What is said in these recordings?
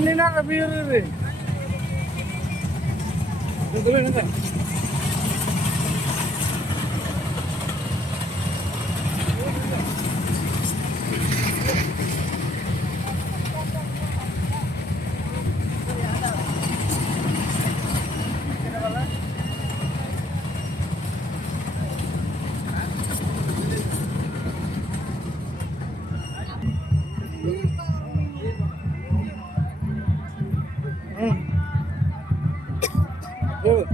Nina biru. Betul ni kan? Betul.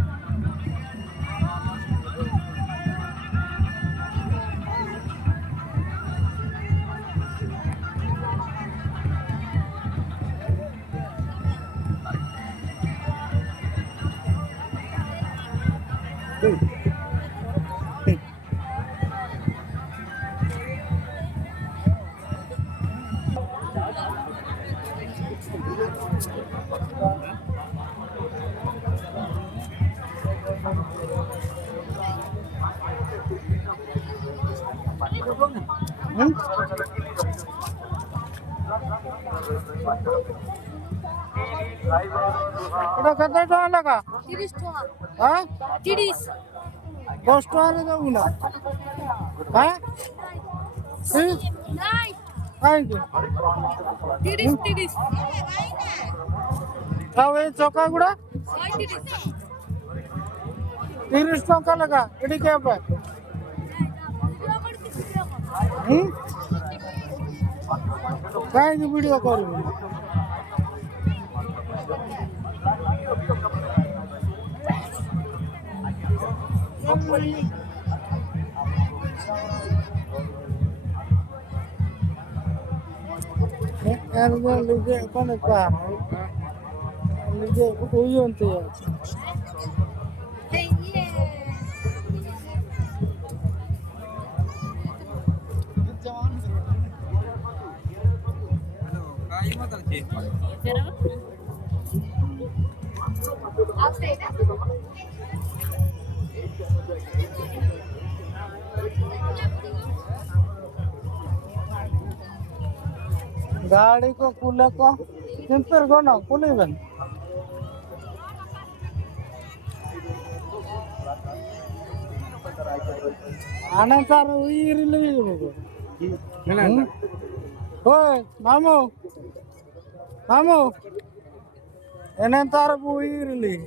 Udah kata itu anak kah? Tiris toa. Hah? Tiris. Bos tuan itu guna? Hah? Sih? Nai. Ayo. Tiris. Kau ini coka guna? Sai tiris. 30 टका लगा ED क्या पे काहे video करू यार वो लगे कौन का लगे कोई होते हैं गाड़ी को कूलर को सिंपल को ना कूलर बन आने सारे वही रिलीज होगा ओए मामू मामू एने तार वही रिलीज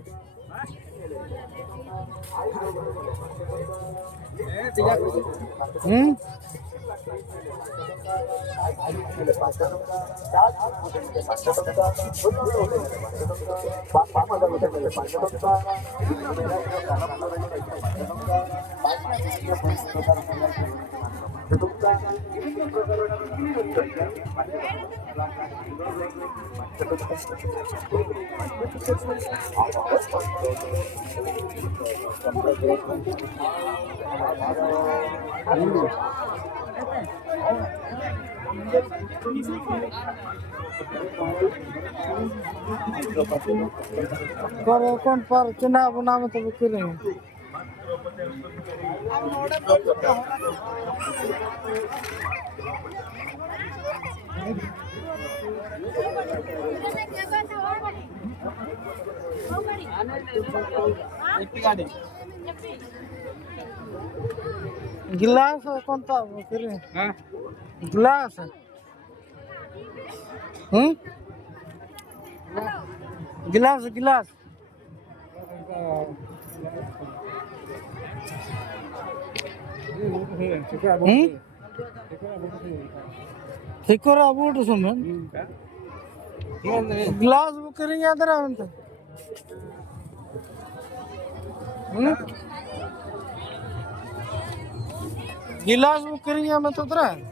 करे कौन पर चुनाव नाम तो बिक्री गिलास कौन था बिक्री गिलास गिलास गिलास सिक्कोरा बूट सुन गिलास बुक करेंगे अदर अंत गिलास बुक करेंगे मैं तो उधर